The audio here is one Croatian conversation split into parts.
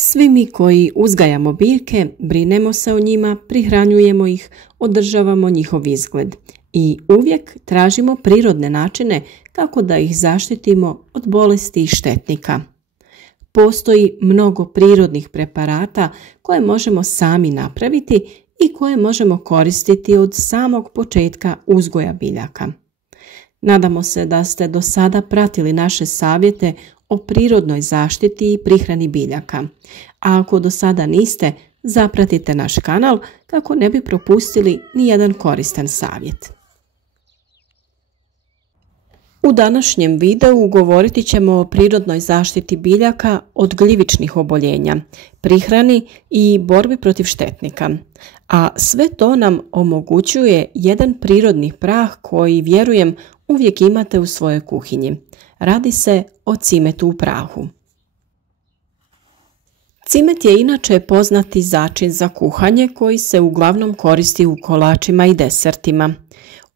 Svi mi koji uzgajamo biljke, brinemo se o njima, prihranjujemo ih, održavamo njihov izgled i uvijek tražimo prirodne načine kako da ih zaštitimo od bolesti i štetnika. Postoji mnogo prirodnih preparata koje možemo sami napraviti i koje možemo koristiti od samog početka uzgoja biljaka. Nadamo se da ste do sada pratili naše savjete o prirodnoj zaštiti i prihrani biljaka, a ako do sada niste, zapratite naš kanal kako ne bi propustili nijedan koristan savjet. U današnjem videu govoriti ćemo o prirodnoj zaštiti biljaka od gljivičnih oboljenja, prihrani i borbi protiv štetnika. A sve to nam omogućuje jedan prirodni prah koji, vjerujem, uvijek imate u svojoj kuhinji. Radi se o cimetu u prahu. Cimet je inače poznati začin za kuhanje koji se uglavnom koristi u kolačima i desertima.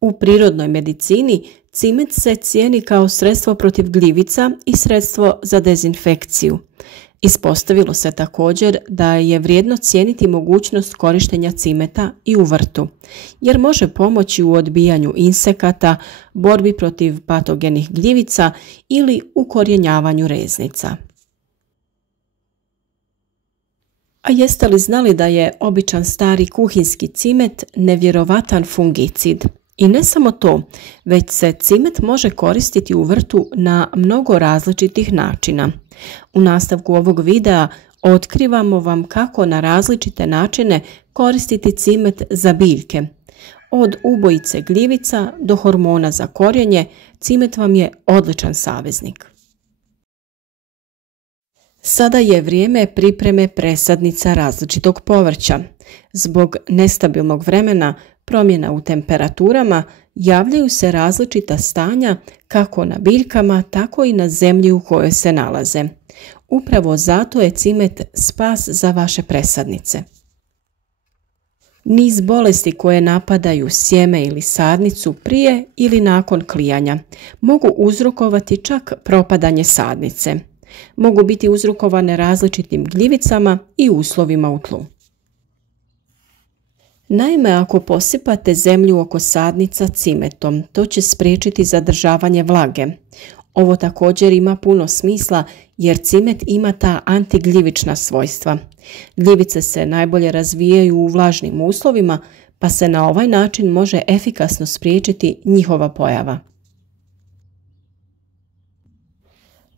U prirodnoj medicini cimet se cijeni kao sredstvo protiv gljivica i sredstvo za dezinfekciju. Ispostavilo se također da je vrijedno cijeniti mogućnost korištenja cimeta i u vrtu, jer može pomoći u odbijanju insekata, borbi protiv patogenih gljivica ili ukorjenjavanju reznica. A jeste li znali da je običan stari kuhinski cimet nevjerovatan fungicid? I ne samo to, već se cimet može koristiti u vrtu na mnogo različitih načina. U nastavku ovog videa otkrivamo vam kako na različite načine koristiti cimet za biljke. Od ubojice gljivica do hormona za korijenje, cimet vam je odličan saveznik. Sada je vrijeme pripreme presadnica različitog povrća. Zbog nestabilnog vremena, promjena u temperaturama, javljaju se različita stanja kako na biljkama, tako i na zemlji u kojoj se nalaze. Upravo zato je cimet spas za vaše presadnice. Niz bolesti koje napadaju sjeme ili sadnicu prije ili nakon klijanja mogu uzrokovati čak propadanje sadnice. Mogu biti uzrokovane različitim gljivicama i uslovima u tlu. Naime, ako posipate zemlju oko sadnica cimetom, to će spriječiti zadržavanje vlage. Ovo također ima puno smisla jer cimet ima ta antigljivična svojstva. Gljivice se najbolje razvijaju u vlažnim uslovima, pa se na ovaj način može efikasno spriječiti njihova pojava.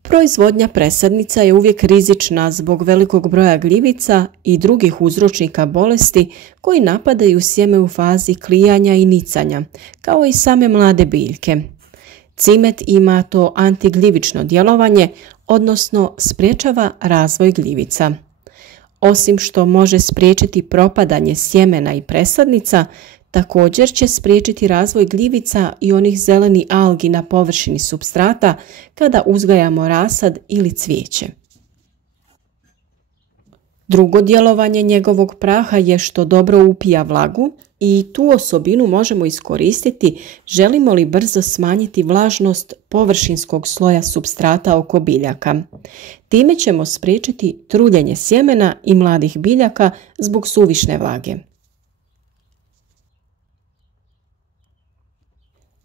Proizvodnja presadnica je uvijek rizična zbog velikog broja gljivica i drugih uzročnika bolesti koji napadaju sjeme u fazi klijanja i nicanja, kao i same mlade biljke. Cimet ima to antigljivično djelovanje, odnosno sprječava razvoj gljivica. Osim što može spriječiti propadanje sjemena i presadnica, također će spriječiti razvoj gljivica i onih zelenih algi na površini supstrata kada uzgajamo rasad ili cvijeće. Drugo djelovanje njegovog praha je što dobro upija vlagu i tu osobinu možemo iskoristiti želimo li brzo smanjiti vlažnost površinskog sloja supstrata oko biljaka. Time ćemo spriječiti truljenje sjemena i mladih biljaka zbog suvišne vlage.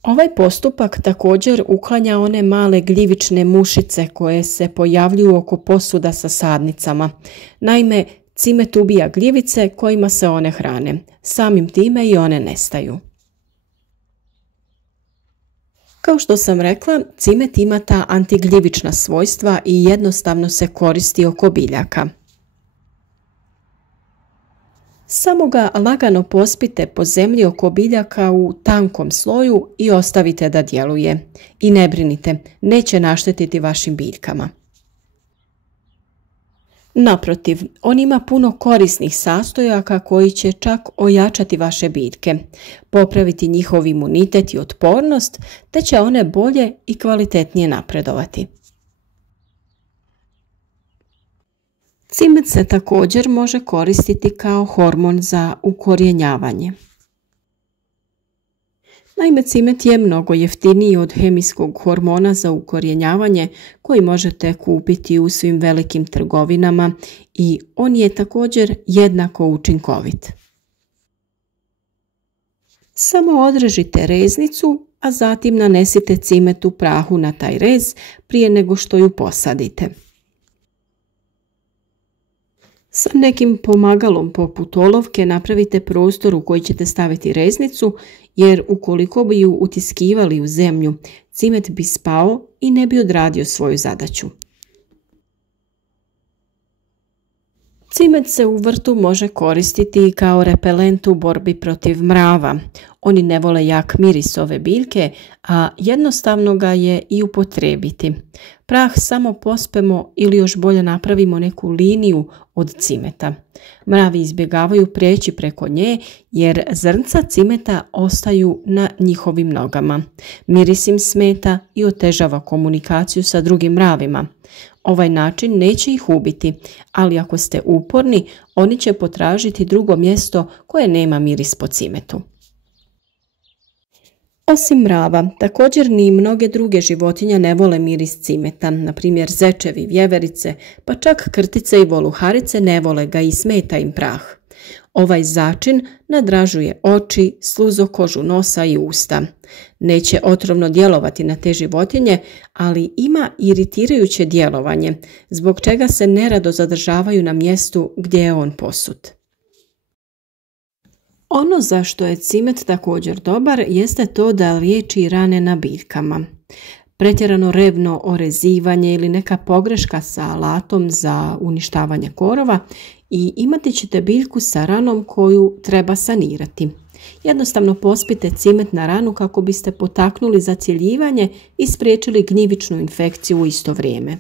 Ovaj postupak također uklanja one male gljivične mušice koje se pojavljuju oko posuda sa sadnicama. Naime, cimet ubija gljivice kojima se one hrane. Samim time i one nestaju. Kao što sam rekla, cimet ima ta antigljivična svojstva i jednostavno se koristi oko biljaka. Samo ga lagano pospite po zemlji oko biljaka u tankom sloju i ostavite da djeluje. I ne brinite, neće naštetiti vašim biljkama. Naprotiv, on ima puno korisnih sastojaka koji će čak ojačati vaše biljke, popraviti njihov imunitet i otpornost, te će one bolje i kvalitetnije napredovati. Cimet se također može koristiti kao hormon za ukorjenjavanje. Naime, cimet je mnogo jeftiniji od hemijskog hormona za ukorjenjavanje koji možete kupiti u svim velikim trgovinama i on je također jednako učinkovit. Samo odrežite reznicu, a zatim nanesite cimet u prahu na taj rez prije nego što ju posadite. Sa nekim pomagalom poput olovke napravite prostor u koji ćete staviti reznicu, jer ukoliko bi ju utiskivali u zemlju, cimet bi spao i ne bi odradio svoju zadaću. Cimet se u vrtu može koristiti i kao repelent u borbi protiv mrava. Oni ne vole jak miris ove biljke, a jednostavno ga je i upotrijebiti. Prah samo pospemo ili još bolje napravimo neku liniju od cimeta. Mravi izbjegavaju prijeći preko nje jer zrnca cimeta ostaju na njihovim nogama. Miris im smeta i otežava komunikaciju sa drugim mravima. Ovaj način neće ih ubiti, ali ako ste uporni, oni će potražiti drugo mjesto koje nema miris po cimetu. Osim mrava, također ni mnoge druge životinje ne vole miris cimeta, na primjer zečevi, vjeverice, pa čak krtice i voluharice ne vole ga i smeta im prah. Ovaj začin nadražuje oči, sluzokožu nosa i usta. Neće otrovno djelovati na te životinje, ali ima iritirajuće djelovanje, zbog čega se nerado zadržavaju na mjestu gdje je on posut. Ono za što je cimet također dobar jeste to da liječi rane na biljkama. Pretjerano revno orezivanje ili neka pogreška sa alatom za uništavanje korova i imati ćete biljku sa ranom koju treba sanirati. Jednostavno pospite cimet na ranu kako biste potaknuli zacjeljivanje i spriječili gnjivičnu infekciju u isto vrijeme.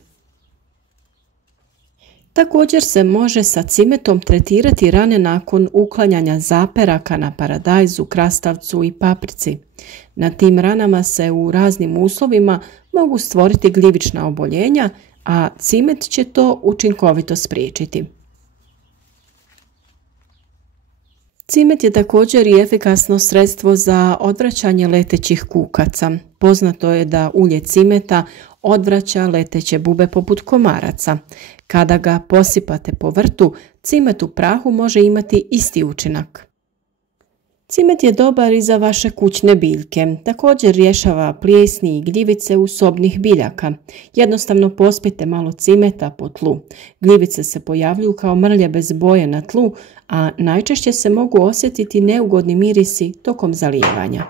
Također se može sa cimetom tretirati rane nakon uklanjanja zaperaka na paradajzu, krastavcu i paprici. Na tim ranama se u raznim uslovima mogu stvoriti gljivična oboljenja, a cimet će to učinkovito spriječiti. Cimet je također i efikasno sredstvo za odvraćanje letećih kukaca. Poznato je da ulje cimeta odvraća leteće bube poput komaraca. Kada ga posipate po vrtu, cimet u prahu može imati isti učinak. Cimet je dobar i za vaše kućne biljke. Također rješava plijesni i gljivice u sobnih biljaka. Jednostavno pospite malo cimeta po tlu. Gljivice se pojavljuju kao mrlje bez boje na tlu, a najčešće se mogu osjetiti neugodni mirisi tokom zalijevanja.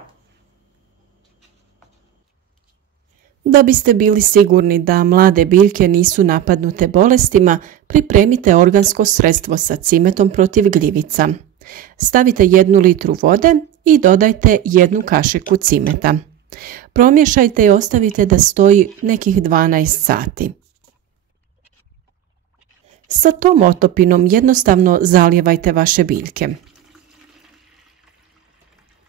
Da biste bili sigurni da mlade biljke nisu napadnute bolestima, pripremite organsko sredstvo sa cimetom protiv gljivica. Stavite 1 litru vode i dodajte 1 kašiku cimeta. Promiješajte i ostavite da stoji nekih 12 sati. Sa tom otopinom jednostavno zalijevajte vaše biljke.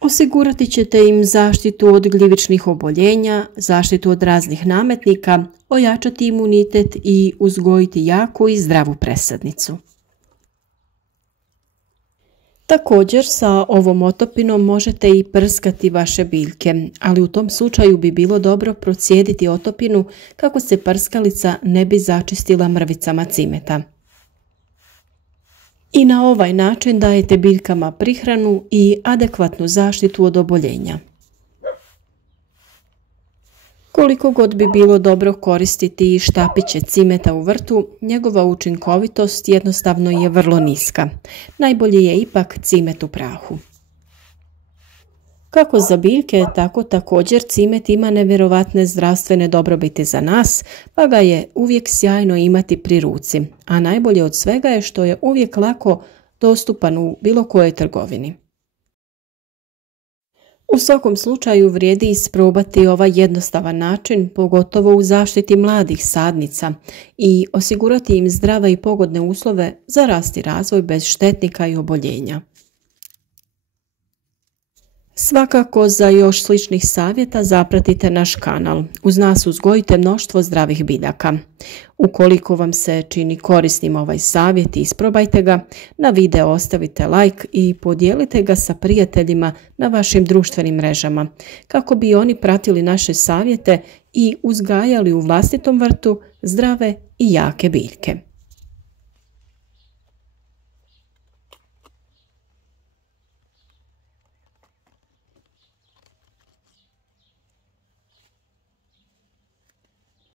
Osigurati ćete im zaštitu od gljivičnih oboljenja, zaštitu od raznih nametnika, ojačati imunitet i uzgojiti jaku i zdravu presadnicu. Također sa ovom otopinom možete i prskati vaše biljke, ali u tom slučaju bi bilo dobro procijediti otopinu kako se prskalica ne bi začistila mrvicama cimeta. I na ovaj način dajete biljkama prihranu i adekvatnu zaštitu od oboljenja. Koliko god bi bilo dobro koristiti štapiće cimeta u vrtu, njegova učinkovitost jednostavno je vrlo niska. Najbolji je ipak cimet u prahu. Kako za biljke, tako također cimet ima nevjerovatne zdravstvene dobrobiti za nas, pa ga je uvijek sjajno imati pri ruci, a najbolje od svega je što je uvijek lako dostupan u bilo kojoj trgovini. U svakom slučaju vrijedi isprobati ovaj jednostavan način, pogotovo u zaštiti mladih sadnica i osigurati im zdrave i pogodne uslove za rast i razvoj bez štetnika i oboljenja. Svakako za još sličnih savjeta zapratite naš kanal. Uz nas uzgojite mnoštvo zdravih biljaka. Ukoliko vam se čini korisnim ovaj savjet, isprobajte ga, na video ostavite like i podijelite ga sa prijateljima na vašim društvenim mrežama, kako bi oni pratili naše savjete i uzgajali u vlastitom vrtu zdrave i jake biljke.